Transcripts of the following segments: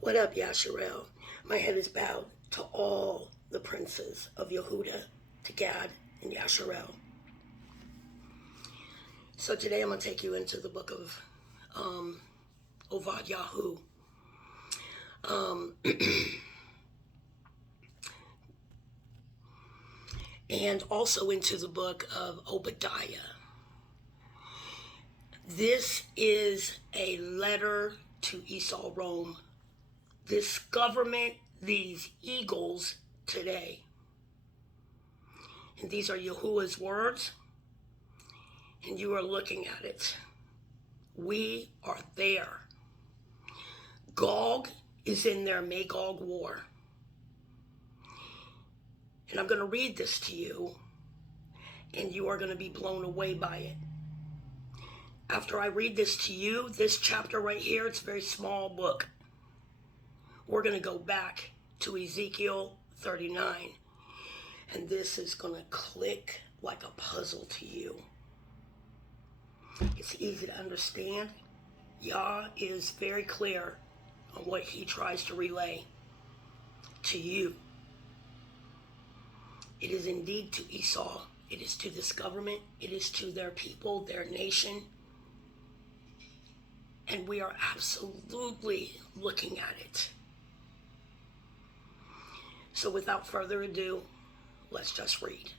What up, Yasharel? My head is bowed to all the princes of Yehudah, to Gad and Yasharel. So today I'm going to take you into the book of Obadia. And also into the book of Obadiah. This is a letter to Esau Rome. This government, these eagles today. And these are Yahuah's words. And you are looking at it. We are there. Gog is in their Magog war. And I'm going to read this to you, and you are going to be blown away by it. After I read this to you, this chapter right here, it's a very small book. We're going to go back to Ezekiel 39, and this is going to click like a puzzle to you. It's easy to understand. Yah is very clear on what he tries to relay to you. It is indeed to Esau. It is to this government. It is to their people, their nation. And we are absolutely looking at it. So without further ado, let's just read.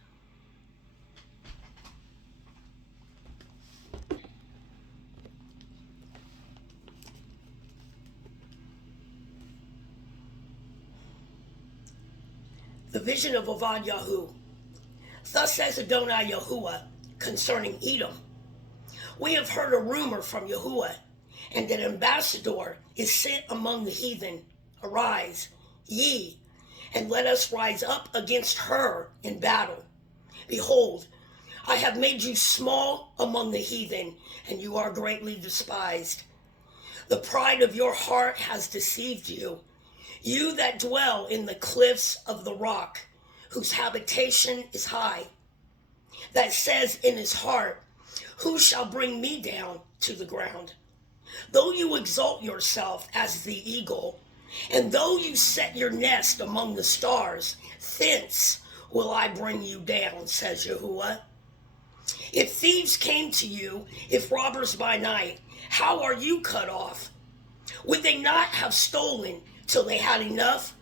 The vision of Obadia. Thus says Adonai Yahuah concerning Edom. We have heard a rumor from Yahuah, and an ambassador is sent among the heathen. Arise, ye, and let us rise up against her in battle. Behold, I have made you small among the heathen, and you are greatly despised. The pride of your heart has deceived you. You that dwell in the cliffs of the rock, whose habitation is high, that says in his heart, who shall bring me down to the ground? Though you exalt yourself as the eagle, and though you set your nest among the stars, thence will I bring you down, says Yahuah. If thieves came to you, if robbers by night, how are you cut off? Would they not have stolen till they had enough?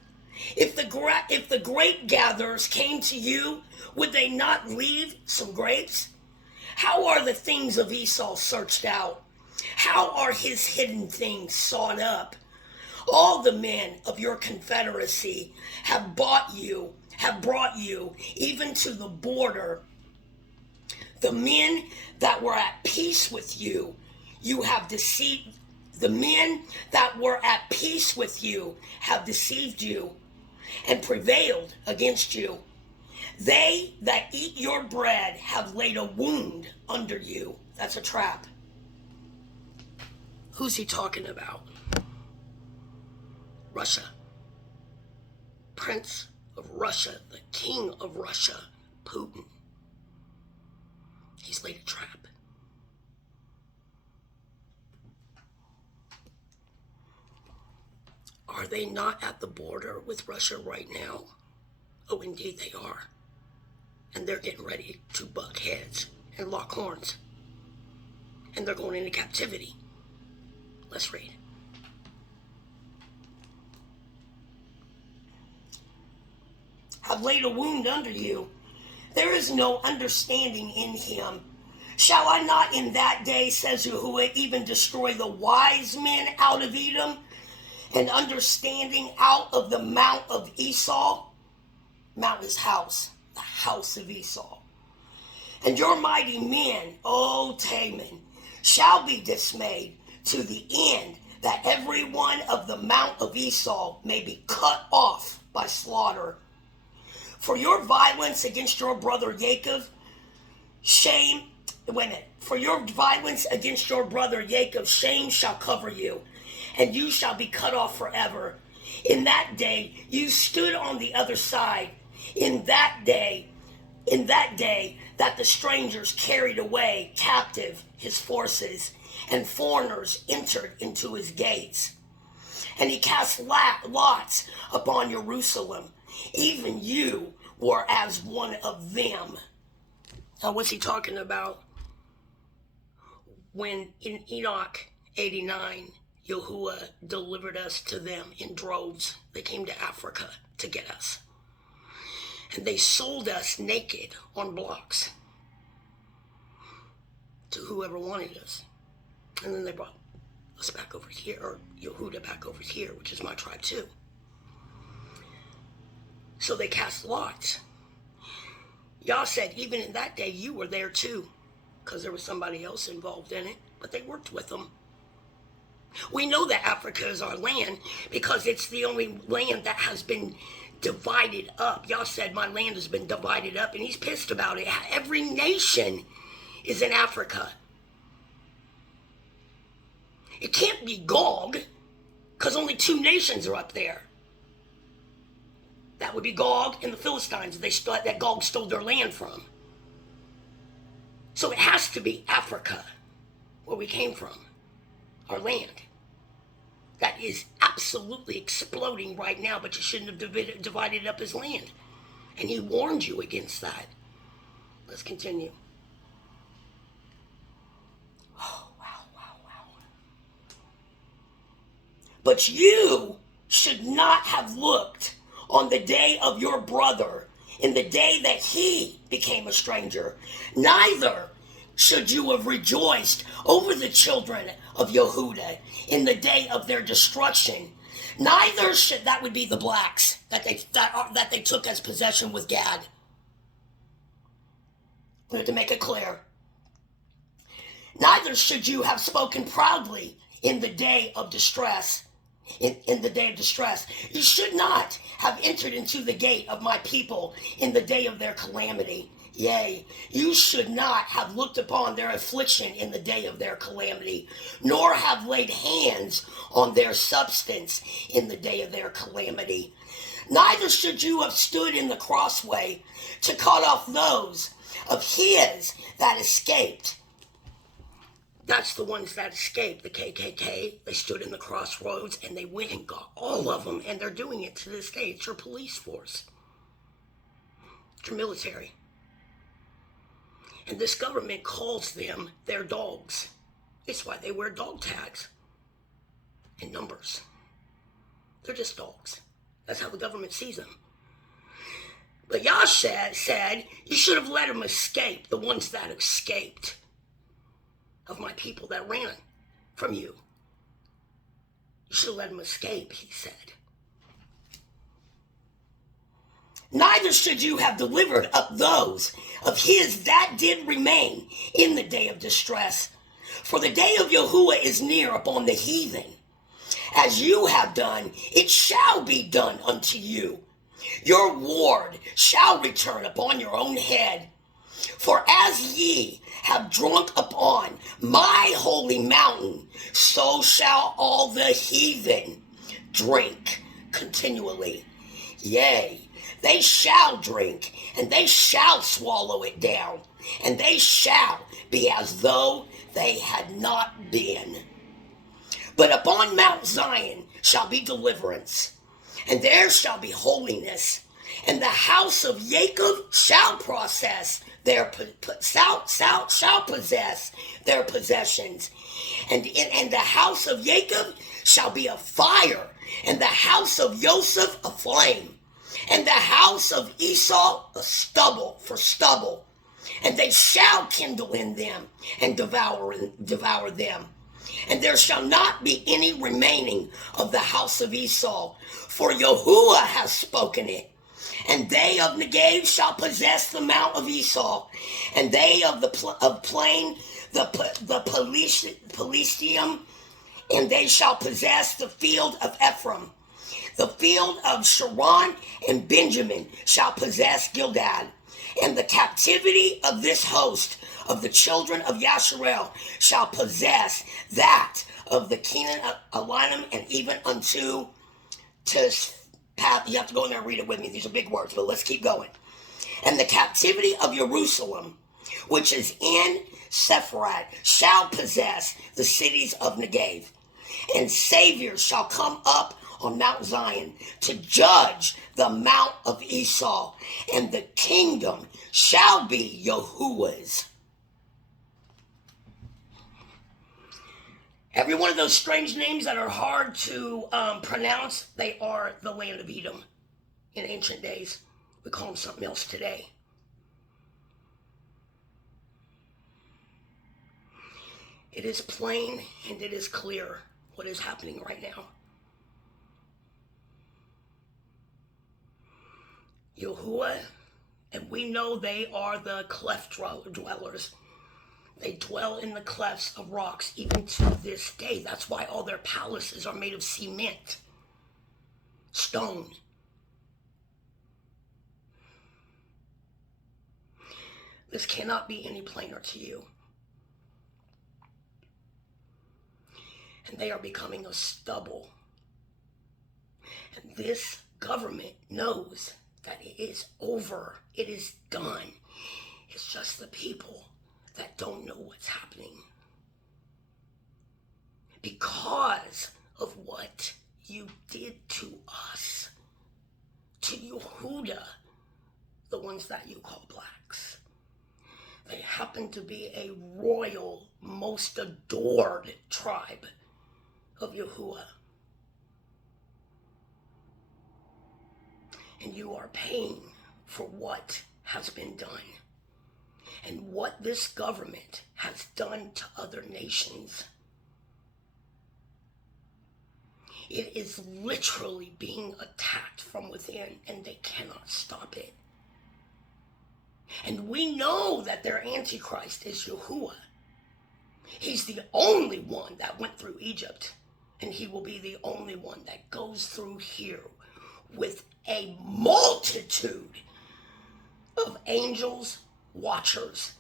If the grape gatherers came to you, would they not leave some grapes? How are the things of Esau searched out? How are his hidden things sought up? All the men of your confederacy have brought you even to the border. The men that were at peace with you, you have deceived. The men that were at peace with you have deceived you and prevailed against you. They that eat your bread have laid a wound under you. That's a trap. Who's he talking about? Russia. Prince of Russia, the king of Russia, Putin. He's laid a trap. Are they not at the border with Russia right now? Oh, indeed they are. And they're getting ready to buck heads and lock horns. And they're going into captivity. Let's read. Have laid a wound under you. There is no understanding in him. Shall I not in that day, says Yahuah, even destroy the wise men out of Edom, and understanding out of the mount of Esau? Mount is house, the house of Esau. And your mighty men, O Taman, shall be dismayed to the end that every one of the mount of Esau may be cut off by slaughter. For your violence against your brother Jacob, For your violence against your brother Jacob, shame shall cover you, and you shall be cut off forever. In that day you stood on the other side. In that day that the strangers carried away captive his forces, and foreigners entered into his gates. And he cast lots upon Jerusalem. Even you were as one of them. Now, what's he talking about? When in Enoch 89, Yahuah delivered us to them in droves. They came to Africa to get us. And they sold us naked on blocks to whoever wanted us. And then they brought us back over here, or Yehudah back over here, which is my tribe too. So they cast lots. Yah said, even in that day, you were there too, because there was somebody else involved in it, but they worked with them. We know that Africa is our land because it's the only land that has been divided up. Yah said, my land has been divided up, and he's pissed about it. Every nation is in Africa. It can't be Gog, because only 2 nations are up there. That would be Gog and the Philistines that Gog stole their land from. So it has to be Africa, where we came from, our land. That is absolutely exploding right now, but you shouldn't have divided up his land. And he warned you against that. Let's continue. Oh, wow. But you should not have looked on the day of your brother, in the day that he became a stranger. Neither should you have rejoiced over the children of Yehudah in the day of their destruction. Neither should, that would be the blacks that they took as possession with Gad. We have to make it clear. Neither should you have spoken proudly in the day of distress. In the day of distress. You should not have entered into the gate of my people in the day of their calamity. Yea, you should not have looked upon their affliction in the day of their calamity, nor have laid hands on their substance in the day of their calamity. Neither should you have stood in the crossway to cut off those of his that escaped. That's the ones that escaped, the KKK. They stood in the crossroads and they went and got all of them. And they're doing it to this day. It's your police force. It's your military. And this government calls them their dogs. It's why they wear dog tags and numbers. They're just dogs. That's how the government sees them. But Yah said, you should have let them escape, the ones that escaped of my people that ran from you. You should let them escape, he said. Neither should you have delivered up those of his that did remain in the day of distress. For the day of Yahuah is near upon the heathen. As you have done, it shall be done unto you. Your ward shall return upon your own head. For as ye have drunk upon my holy mountain, so shall all the heathen drink continually. Yea, they shall drink, and they shall swallow it down, and they shall be as though they had not been. But upon Mount Zion shall be deliverance, and there shall be holiness, and the house of Jacob shall possess their possessions, and the house of Jacob shall be a fire, and the house of Joseph a flame, and the house of Esau a stubble for stubble, and they shall kindle in them and devour them. And there shall not be any remaining of the house of Esau, for Yahuah has spoken it. And they of Negev shall possess the mount of Esau, and they of the plain, the Palestium, and they shall possess the field of Ephraim. The field of Sharon and Benjamin shall possess Gilgad, and the captivity of this host of the children of Yasharel shall possess that of the Canaan of Elam, and even unto you have to go in there and read it with me. These are big words, but let's keep going. And the captivity of Jerusalem, which is in Sepharad, shall possess the cities of Negev. and Savior shall come up on Mount Zion to judge the Mount of Esau, and the kingdom shall be Yahuah's. Every one of those strange names that are hard to pronounce, they are the land of Edom in ancient days. We call them something else today. It is plain and it is clear what is happening right now. Yahuah, and we know they are the cleft dwellers. They dwell in the clefts of rocks even to this day. That's why all their palaces are made of cement, stone. This cannot be any plainer to you. And they are becoming a stubble. And this government knows that it is over. It is done. It's just the people that don't know what's happening. Because of what you did to us, to Yehuda, the ones that you call blacks. They happen to be a royal, most adored tribe of Yahuah. And you are paying for what has been done. And what this government has done to other nations. It is literally being attacked from within, and they cannot stop it. And we know that their Antichrist is Yahuah. He's the only one that went through Egypt, and he will be the only one that goes through here with a multitude of angels, watchers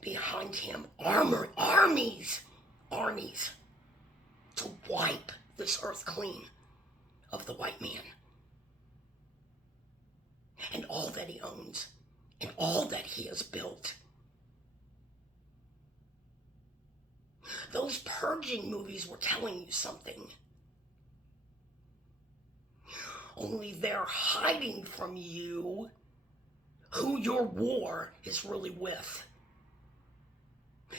behind him, armies to wipe this earth clean of the white man and all that he owns and all that he has built. Those purging movies were telling you something. Only they're hiding from you who your war is really with.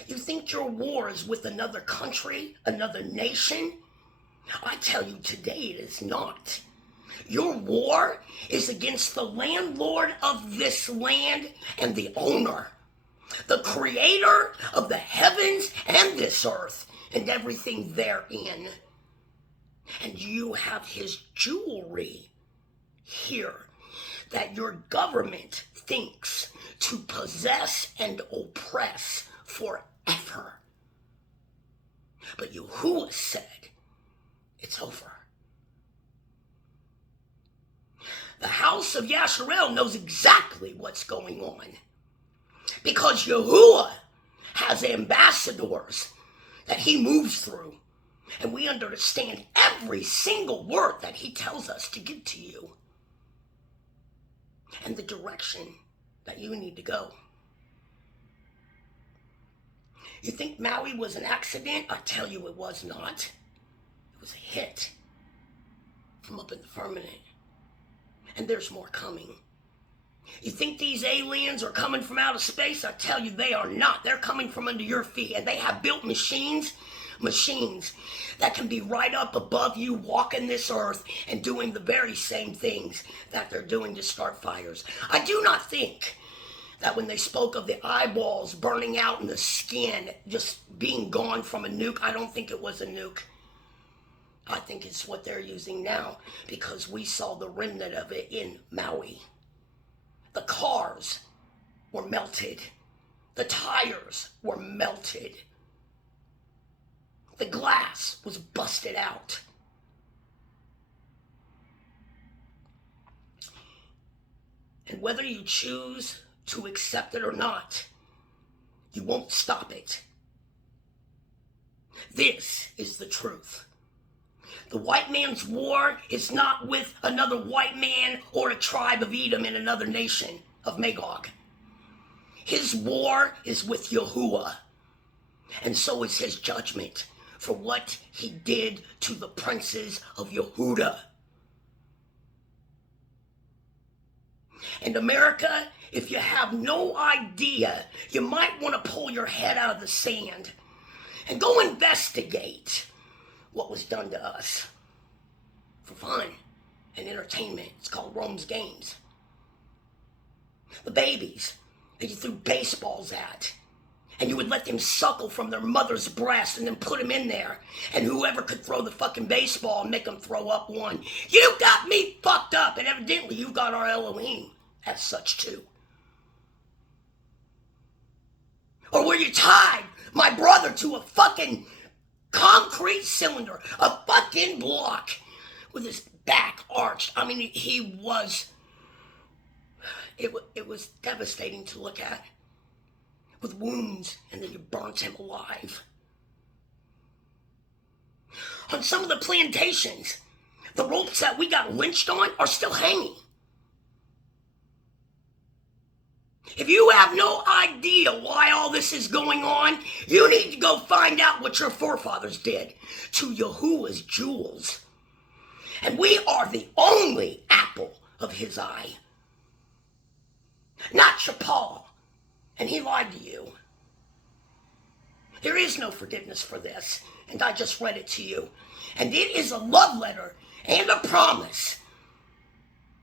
You think your war is with another country, another nation? I tell you today it is not. Your war is against the landlord of this land and the owner, the creator of the heavens and this earth and everything therein. And you have his jewelry here that your government thinks to possess and oppress forever. But Yahuah said, it's over. The house of Yasharel knows exactly what's going on. Because Yahuah has ambassadors that he moves through. And we understand every single word that he tells us to give to you. And the direction that you need to go. You think Maui was an accident? I tell you it was not. It was a hit from up in the firmament. And there's more coming. You think these aliens are coming from outer space? I tell you they are not. They're coming from under your feet. And they have built machines that can be right up above you, walking this earth and doing the very same things that they're doing to start fires. I do not think that when they spoke of the eyeballs burning out and the skin just being gone from a nuke, I don't think it was a nuke. I think it's what they're using now, because we saw the remnant of it in Maui. The cars were melted. The tires were melted. The glass was busted out. And whether you choose to accept it or not, you won't stop it. This is the truth. The white man's war is not with another white man or a tribe of Edom in another nation of Magog. His war is with Yahuah. And so is his judgment for what he did to the princes of Yehudah. And America, if you have no idea, you might want to pull your head out of the sand and go investigate what was done to us for fun and entertainment. It's called Rome's Games. The babies that you threw baseballs at, and you would let them suckle from their mother's breast and then put them in there, and whoever could throw the fucking baseball and make them throw up won. You got me fucked up, and evidently you've got our Elohim as such too. Or were you tied, my brother, to a fucking concrete cylinder, a fucking block, with his back arched? I mean, it was devastating to look at, with wounds, and then you burnt him alive. On some of the plantations, the ropes that we got lynched on are still hanging. If you have no idea why all this is going on, you need to go find out what your forefathers did to Yahuah's jewels. And we are the only apple of his eye. Not your Paul. And he lied to you. There is no forgiveness for this. And I just read it to you. And it is a love letter and a promise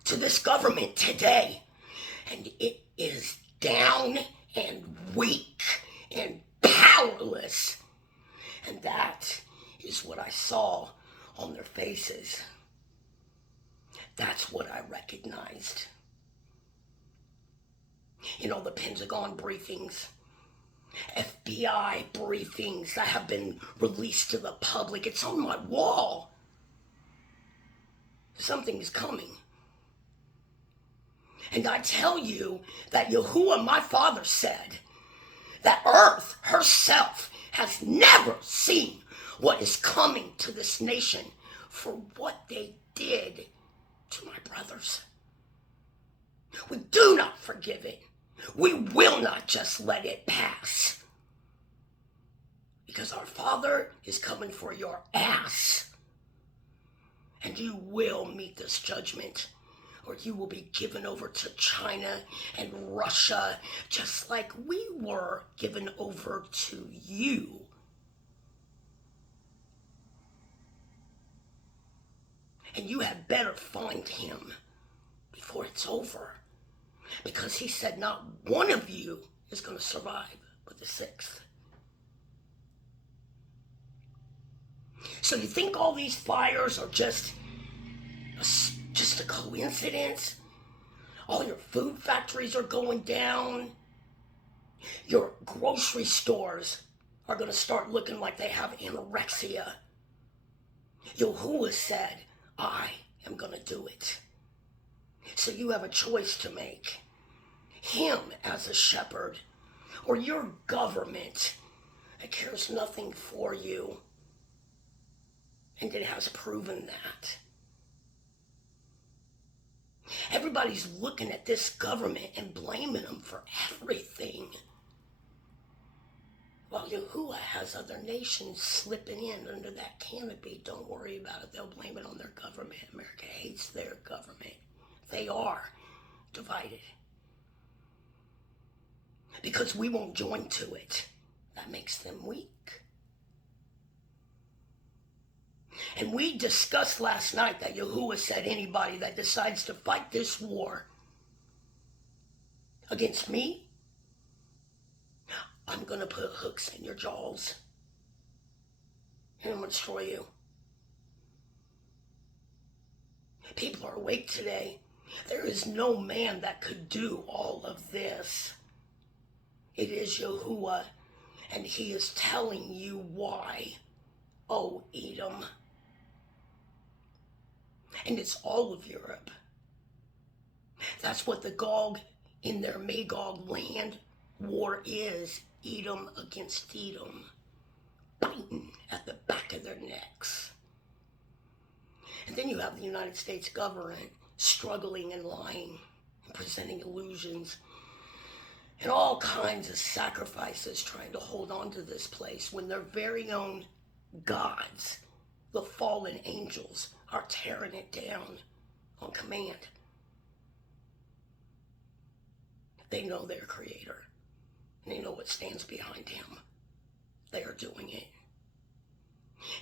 to this government today. And it is down and weak and powerless. And that is what I saw on their faces. That's what I recognized. You know, the Pentagon briefings, FBI briefings that have been released to the public. It's on my wall. Something is coming. And I tell you that Yahuah, my father, said that Earth herself has never seen what is coming to this nation for what they did to my brothers. We do not forgive it. We will not just let it pass. Because our Father is coming for your ass. And you will meet this judgment, or you will be given over to China and Russia, just like we were given over to you. And you had better find him before it's over. Because he said not one of you is going to survive but the sixth. So you think all these fires are just a coincidence? All your food factories are going down. Your grocery stores are going to start looking like they have anorexia. Yahuah said, I am going to do it. So you have a choice to make. Him as a shepherd, or your government that cares nothing for you. And it has proven that. Everybody's looking at this government and blaming them for everything. While Yahuah has other nations slipping in under that canopy. Don't worry about it. They'll blame it on their government. America hates their government. They are divided. Because we won't join to it. That makes them weak. And we discussed last night that Yahuah said anybody that decides to fight this war against me, I'm going to put hooks in your jaws. And I'm going to destroy you. People are awake today. There is no man that could do all of this. It is Yahuah, and he is telling you why, oh Edom. And it's all of Europe. That's what the Gog in their Magog land war is. Edom against Edom. Biting at the back of their necks. And then you have the United States government struggling and lying and presenting illusions and all kinds of sacrifices trying to hold on to this place when their very own gods, the fallen angels, are tearing it down on command. They know their creator, and they know what stands behind him. They are doing it.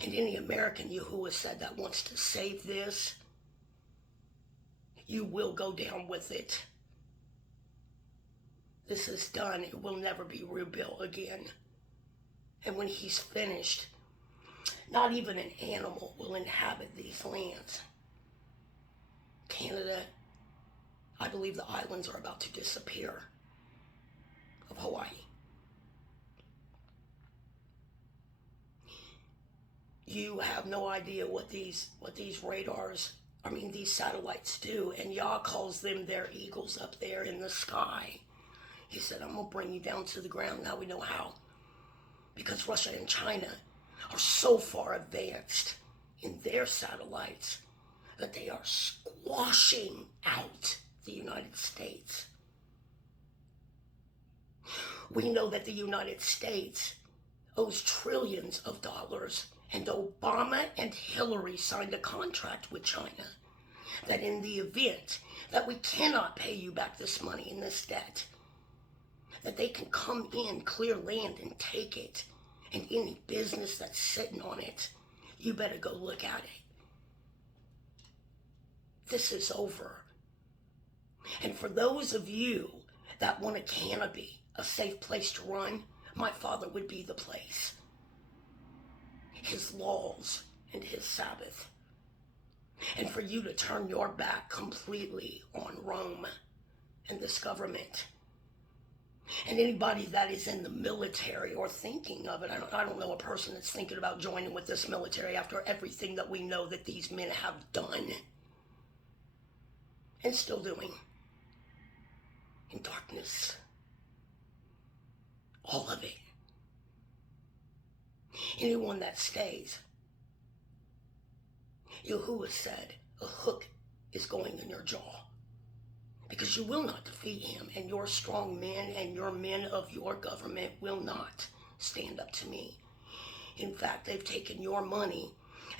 And any American, Yahuah said, that wants to save this, you will go down with it. This is done. It will never be rebuilt again. And when he's finished, not even an animal will inhabit these lands. Canada, I believe the islands are about to disappear of Hawaii. You have no idea what these these satellites do, and Yah calls them their eagles up there in the sky. He said, I'm going to bring you down to the ground. Now we know how. Because Russia and China are so far advanced in their satellites that they are squashing out the United States. We know that the United States owes trillions of dollars, and Obama and Hillary signed a contract with China that in the event that we cannot pay you back this money and this debt, that they can come in, clear land, and take it. And any business that's sitting on it, you better go look at it. This is over. And for those of you that want a canopy, a safe place to run, my father would be the place. His laws and his Sabbath. And for you to turn your back completely on Rome and this government. And anybody that is in the military or thinking of it, I don't know a person that's thinking about joining with this military after everything that we know that these men have done and still doing in darkness. All of it. Anyone that stays, Yahuah said, a hook is going in your jaw. Because you will not defeat him, and your strong men and your men of your government will not stand up to me. In fact, they've taken your money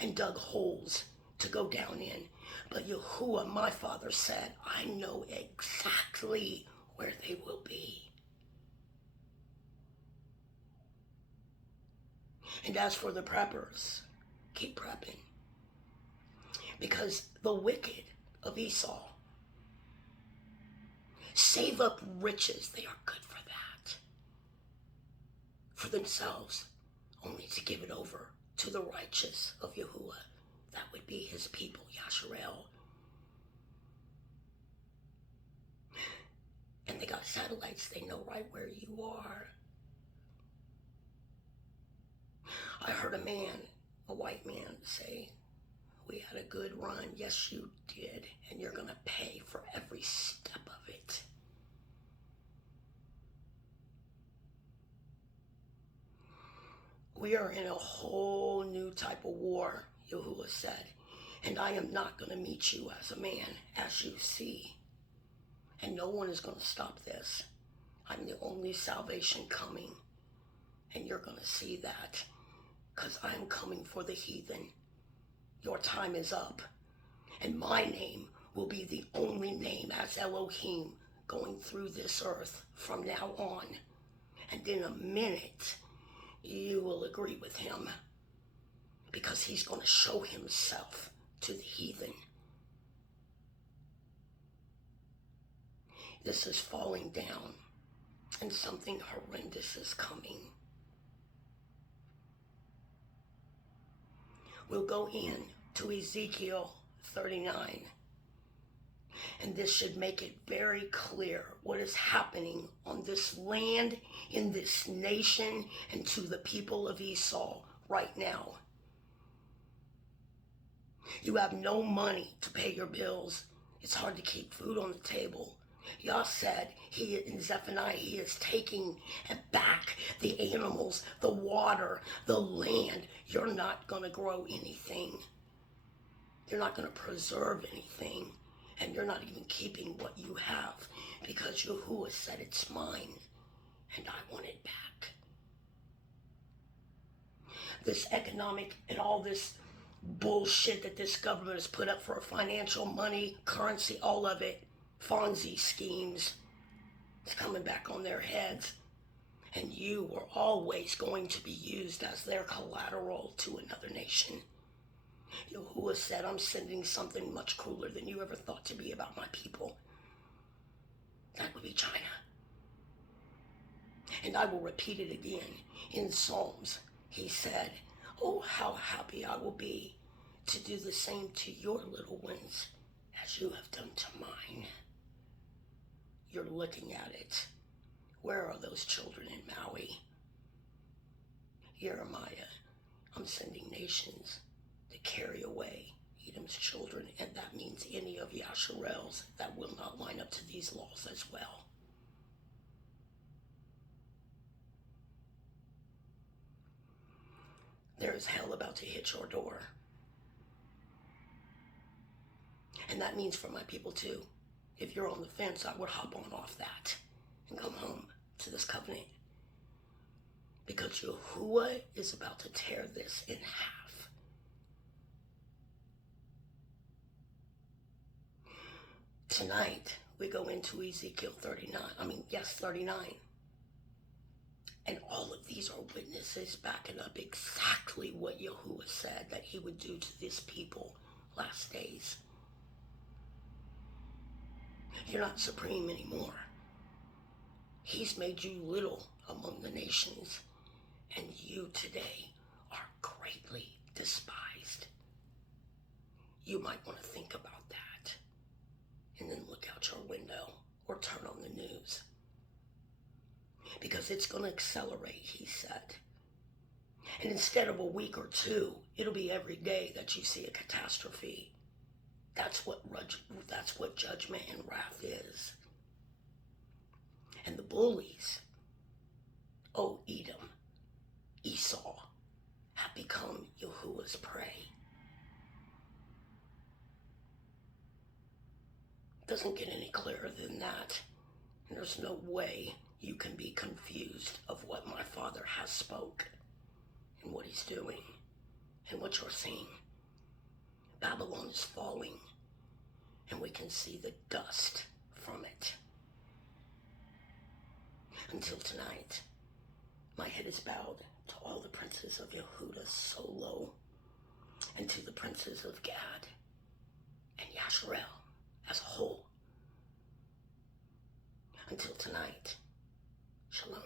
and dug holes to go down in. But Yahuah, my father, said, I know exactly where they will be. And as for the preppers, keep prepping. Because the wicked of Esau save up riches. They are good for that. For themselves, only to give it over to the righteous of Yahuah. That would be his people, Yasharel. And they got satellites. They know right where you are. I heard a white man say, we had a good run. Yes, you did. And you're going to pay for every step of it. We are in a whole new type of war, Yahuah said. And I am not going to meet you as a man, as you see. And no one is going to stop this. I'm the only salvation coming. And you're going to see that. Because I'm coming for the heathen. Your time is up. And my name will be the only name as Elohim going through this earth from now on. And in a minute, you will agree with him. Because he's going to show himself to the heathen. This is falling down. And something horrendous is coming. We'll go in to Ezekiel 39. And this should make it very clear what is happening on this land, in this nation, and to the people of Esau right now. You have no money to pay your bills. It's hard to keep food on the table. Yah said in Zephaniah, he is taking back the animals, the water, the land. You're not going to grow anything. You're not going to preserve anything. And you're not even keeping what you have. Because Yahuah said it's mine. And I want it back. this economic and all this bullshit that this government has put up for financial money, currency, all of it, Fonzie schemes, it's coming back on their heads. And you were always going to be used as their collateral to another nation. Yahuah said, I'm sending something much cooler than you ever thought to be about my people. That would be China. And I will repeat it again. In Psalms, he said, oh, how happy I will be to do the same to your little ones as you have done to mine. You're looking at it. Where are those children in Maui? Jeremiah, I'm sending nations to carry away Edom's children, and that means any of Yasharel's that will not line up to these laws as well. There is hell about to hit your door. And that means for my people too. If you're on the fence, I would hop on off that and come home to this covenant. Because Yahuah is about to tear this in half. Tonight, we go into Ezekiel 39. And all of these are witnesses backing up exactly what Yahuah said that he would do to this people last days. You're not supreme anymore. He's made you little among the nations, and you today are greatly despised. You might want to think about that, and then look out your window or turn on the news. Because it's going to accelerate, he said. And instead of a week or two, it'll be every day that you see a catastrophe. That's what judgment and wrath is. And the bullies, oh Edom, Esau, have become Yahuah's prey. Doesn't get any clearer than that. And there's no way you can be confused of what my Father has spoke and what he's doing and what you're seeing. Babylon is falling, and we can see the dust from it. Until tonight, my head is bowed to all the princes of Yehudah so low, and to the princes of Gad and Yasharel as a whole. Until tonight, shalom.